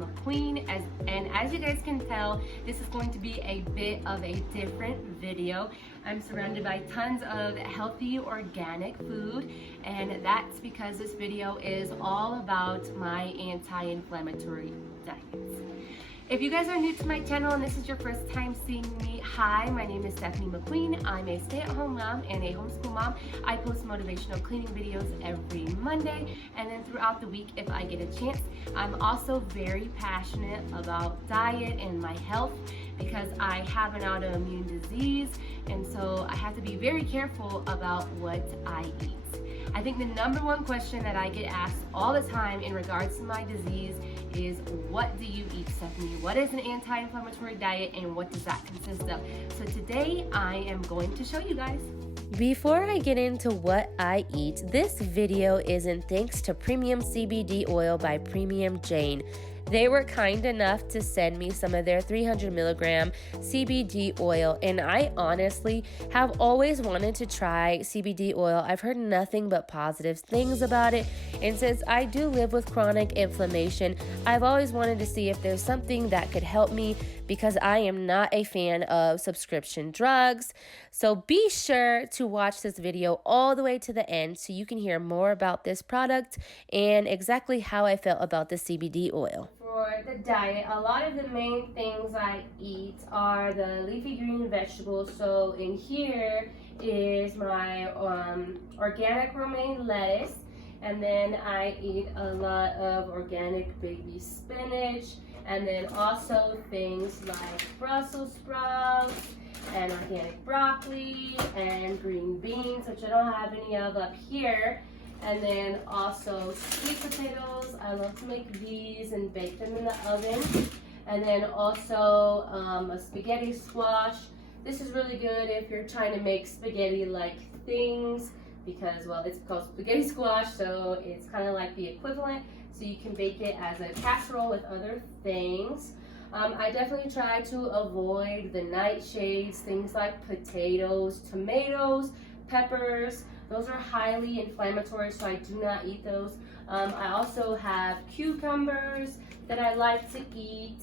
McQueen, and as you guys can tell, this is going to be a bit of a different video. I'm surrounded by tons of healthy organic food, and that's because this video is all about my anti-inflammatory diets. If you guys are new to my channel and this is your first time seeing me, hi, my name is Stephanie McQueen. I'm a stay-at-home mom and a homeschool mom. I post motivational cleaning videos every Monday, and then throughout the week if I get a chance. I'm also very passionate about diet and my health because I have an autoimmune disease, and so I have to be very careful about what I eat. I think the number one question that I get asked all the time in regards to my disease is, what do you eat, Stephanie? What is an anti-inflammatory diet and what does that consist of? So today I am going to show you guys. Before I get into what I eat, this video is in thanks to Prium CBD Oil by Prium Jane. They were kind enough to send me some of their 300 milligram CBD oil, and I honestly have always wanted to try CBD oil. I've heard nothing but positive things about it, and since I do live with chronic inflammation, I've always wanted to see if there's something that could help me because I am not a fan of prescription drugs. So be sure to watch this video all the way to the end so you can hear more about this product and exactly how I felt about the CBD oil. For the diet, a lot of the main things I eat are the leafy green vegetables. So in here is my organic romaine lettuce, and then I eat a lot of organic baby spinach, and then also things like Brussels sprouts and organic broccoli and green beans, which I don't have any of up here. And then also sweet potatoes. I love to make these and bake them in the oven. And then also a spaghetti squash. This is really good if you're trying to make spaghetti-like things because, well, it's called spaghetti squash, so it's kind of like the equivalent. So you can bake it as a casserole with other things. I definitely try to avoid the nightshades, things like potatoes, tomatoes, peppers. Those are highly inflammatory, so I do not eat those. I also have cucumbers that I like to eat.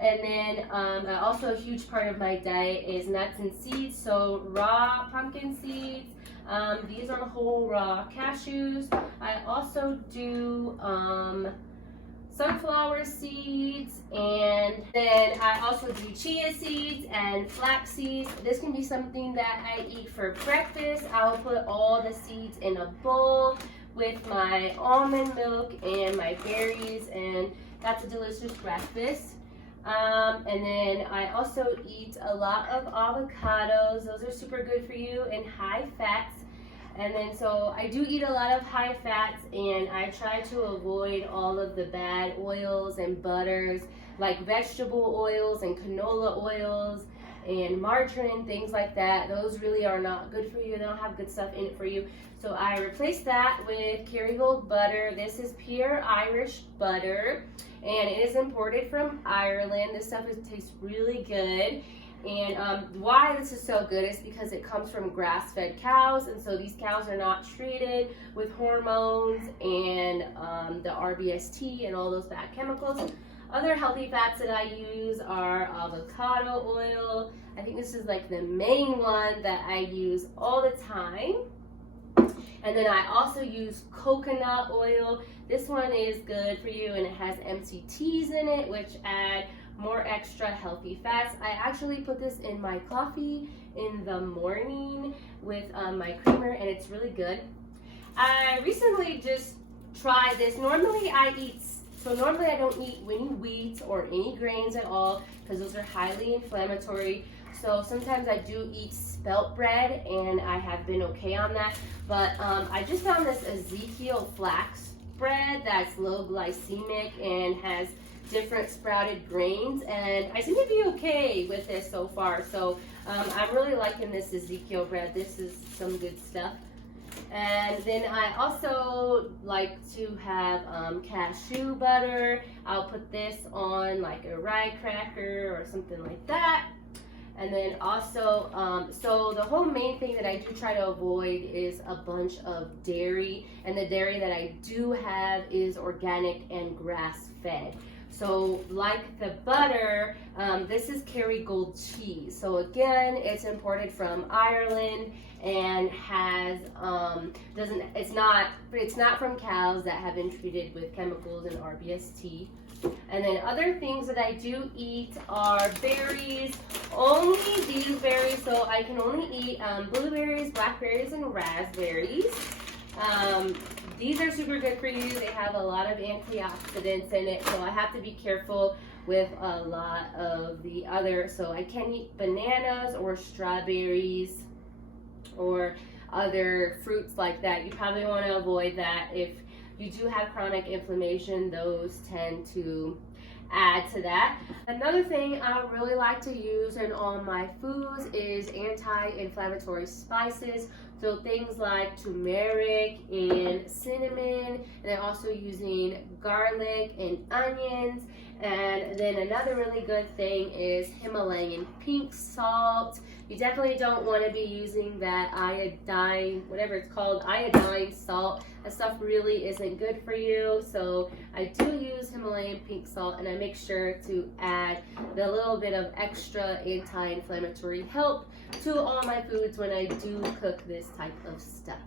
And then also a huge part of my diet is nuts and seeds, so raw pumpkin seeds. These are whole raw cashews. I also do sunflower seeds, and then I also do chia seeds and flax seeds. This can be something that I eat for breakfast. I will put all the seeds in a bowl with my almond milk and my berries, and that's a delicious breakfast. And then I also eat a lot of avocados. Those are super good for you and high fats. And then so I do eat a lot of high fats, and I try to avoid all of the bad oils and butters like vegetable oils and canola oils and margarine, things like that. Those really are not good for you. They don't have good stuff in it for you. So I replace that with Kerrygold butter. This is pure Irish butter, and it is imported from Ireland. This stuff tastes really good. And why this is so good is because it comes from grass-fed cows, and so these cows are not treated with hormones and the RBST and all those bad chemicals. Other healthy fats that I use are avocado oil. I think this is like the main one that I use all the time. And then I also use coconut oil. This one is good for you, and it has MCTs in it, which add more extra healthy fats. I actually put this in my coffee in the morning with my creamer, and it's really good. I recently just tried this. Normally I don't eat any wheat or any grains at all because those are highly inflammatory. So sometimes I do eat spelt bread, and I have been okay on that. But I just found this Ezekiel flax bread that's low glycemic and has different sprouted grains, and I seem to be okay with this so far. So I'm really liking this Ezekiel bread. This is some good stuff. And then I also like to have cashew butter. I'll put this on like a rye cracker or something like that. And then also, so the whole main thing that I do try to avoid is a bunch of dairy. And the dairy that I do have is organic and grass-fed. So like the butter, this is Kerrygold cheese. So again, it's imported from Ireland and has it's not from cows that have been treated with chemicals and RBST. And then other things that I do eat are berries, only these berries. So I can only eat blueberries, blackberries, and raspberries. These are super good for you. They have a lot of antioxidants in it, so I have to be careful with a lot of the other. So I can eat bananas or strawberries or other fruits like that. You probably want to avoid that. If you do have chronic inflammation, those tend to add to that. Another thing I really like to use in all my foods is anti-inflammatory spices. So things like turmeric and cinnamon, and then also using garlic and onions. And then another really good thing is Himalayan pink salt. You definitely don't want to be using that iodine, whatever it's called, iodine salt. That stuff really isn't good for you. So I do use Himalayan pink salt, and I make sure to add the little bit of extra anti-inflammatory help to all my foods when I do cook this type of stuff.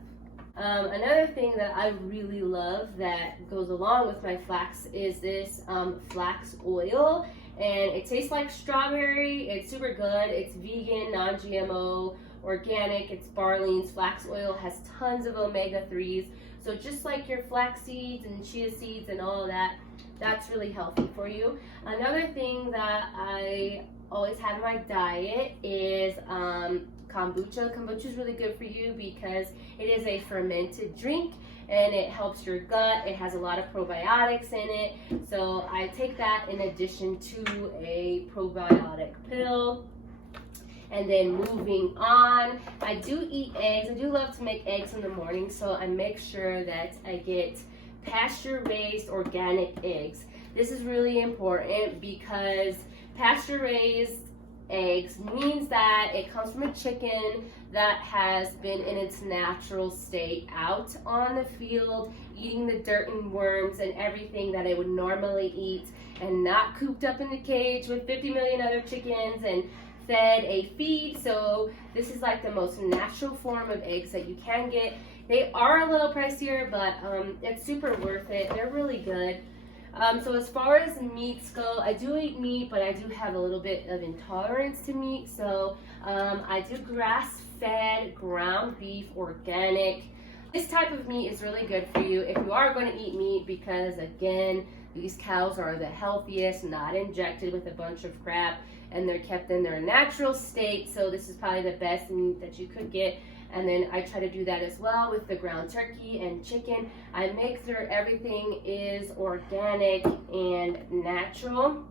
Another thing that I really love that goes along with my flax is this flax oil, and it tastes like strawberry. It's super good. It's vegan, non-GMO, organic. It's Barlean's flax oil, has tons of omega-3s. So just like your flax seeds and chia seeds and all of that, that's really healthy for you. Another thing that I always have in my diet is kombucha. Kombucha is really good for you because it is a fermented drink and it helps your gut. It has a lot of probiotics in it. So I take that in addition to a probiotic pill. And then moving on, I do eat eggs. I do love to make eggs in the morning, so I make sure that I get pasture-raised organic eggs. This is really important because pasture-raised eggs means that it comes from a chicken that has been in its natural state out on the field, eating the dirt and worms and everything that it would normally eat, and not cooped up in the cage with 50 million other chickens and fed a feed. So this is like the most natural form of eggs that you can get. They are a little pricier, but it's super worth it. They're really good. So as far as meats go, I do eat meat, but I do have a little bit of intolerance to meat. So I do grass-fed ground beef organic. This type of meat is really good for you if you are going to eat meat because, again, these cows are the healthiest, not injected with a bunch of crap, and they're kept in their natural state. So this is probably the best meat that you could get. And then I try to do that as well with the ground turkey and chicken. I make sure everything is organic and natural.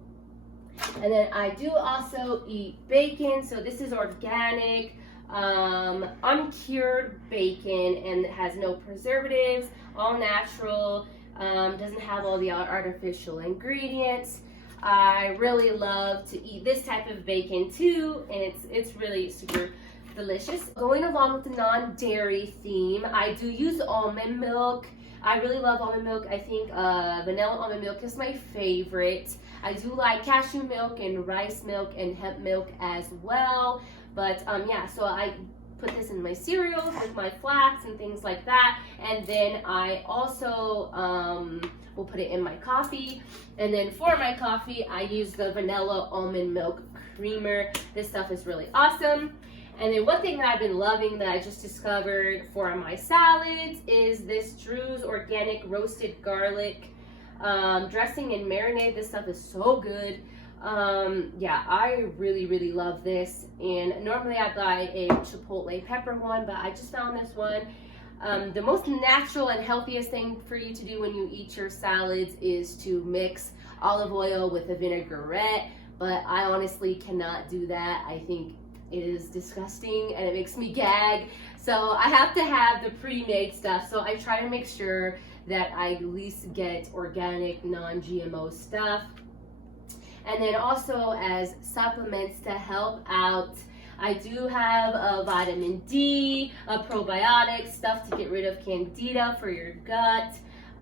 And then I do also eat bacon. So this is organic, uncured bacon, and it has no preservatives, all natural, doesn't have all the artificial ingredients. I really love to eat this type of bacon too, and it's really super delicious. Going along with the non-dairy theme, I do use almond milk. I really love almond milk. I think vanilla almond milk is my favorite. I do like cashew milk and rice milk and hemp milk as well. But yeah, so I put this in my cereals with my flax and things like that. And then I also will put it in my coffee. And then for my coffee, I use the vanilla almond milk creamer. This stuff is really awesome. And then one thing that I've been loving that I just discovered for my salads is this Drew's organic roasted garlic dressing and marinade. This stuff is so good. Yeah, I really love this. And normally I buy a chipotle pepper one, but I just found this one. The most natural and healthiest thing for you to do when you eat your salads is to mix olive oil with a vinaigrette, but I honestly cannot do that. I think it is disgusting and it makes me gag. So I have to have the pre-made stuff. So I try to make sure that I at least get organic, non-GMO stuff. And then also as supplements to help out, I do have a vitamin D, a probiotic, stuff to get rid of candida for your gut,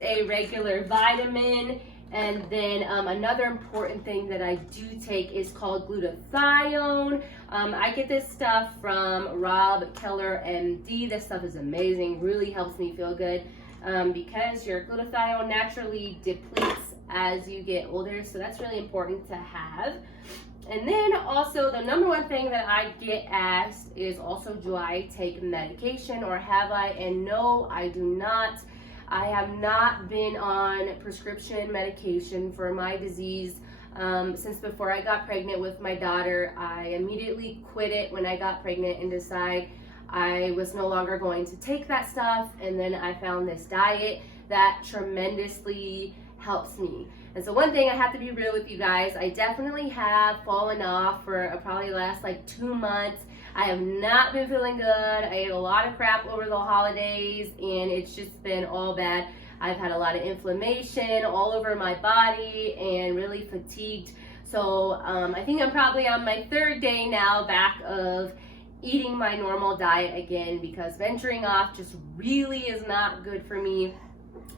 a regular vitamin, And then another important thing that I do take is called glutathione. I get this stuff from Rob Keller MD. This stuff is amazing, really helps me feel good because your glutathione naturally depletes as you get older. So that's really important to have. And then also the number one thing that I get asked is also, do I take medication or have I? And no, I do not. I have not been on prescription medication for my disease since before I got pregnant with my daughter. I immediately quit it when I got pregnant and decided I was no longer going to take that stuff. And then I found this diet that tremendously helps me. And so one thing, I have to be real with you guys, I definitely have fallen off for probably the last like 2 months. I have not been feeling good. I ate a lot of crap over the holidays and it's just been all bad. I've had a lot of inflammation all over my body and really fatigued. So I think I'm probably on my 3rd day now back of eating my normal diet again, because venturing off just really is not good for me.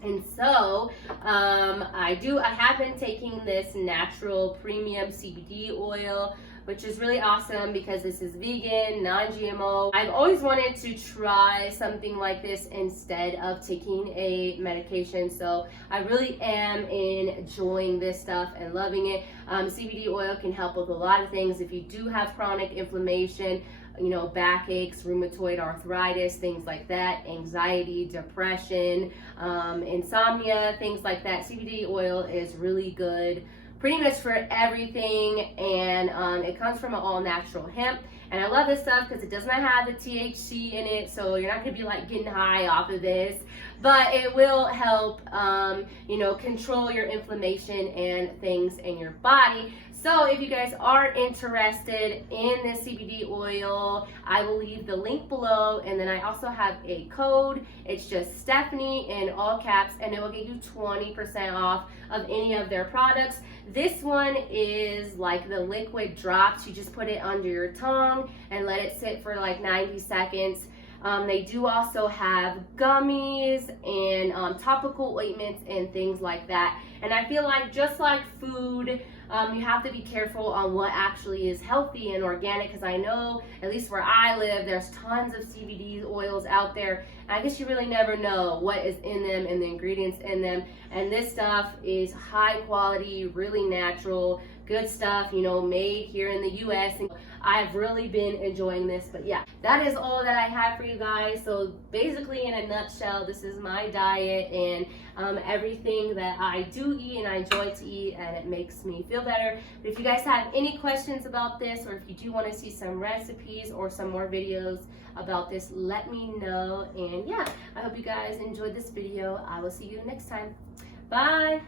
And so I have been taking this natural Prium CBD oil, which is really awesome because this is vegan, non-GMO. I've always wanted to try something like this instead of taking a medication. So I really am enjoying this stuff and loving it. CBD oil can help with a lot of things. If you do have chronic inflammation, you know, backaches, rheumatoid arthritis, things like that, anxiety, depression, insomnia, things like that, CBD oil is really good pretty much for everything. And it comes from an all natural hemp. And I love this stuff because it does not have the THC in it, so you're not gonna be like getting high off of this, but it will help you know, control your inflammation and things in your body. So if you guys are interested in this CBD oil, I will leave the link below, and then I also have a code. It's just Stephanie in all caps, and it will get you 20% off of any of their products. This one is like the liquid drops. You just put it under your tongue and let it sit for like 90 seconds. They do also have gummies and topical ointments and things like that. And I feel like just like food, you have to be careful on what actually is healthy and organic, because I know, at least where I live, there's tons of CBD oils out there. And I guess you really never know what is in them and the ingredients in them. And this stuff is high quality, really natural, good stuff, you know, made here in the US. And I've really been enjoying this. But yeah, that is all that I have for you guys. So basically, in a nutshell, this is my diet and everything that I do eat and I enjoy to eat, and it makes me feel better. But if you guys have any questions about this, or if you do want to see some recipes or some more videos about this, let me know. And yeah, I hope you guys enjoyed this video. I will see you next time. Bye.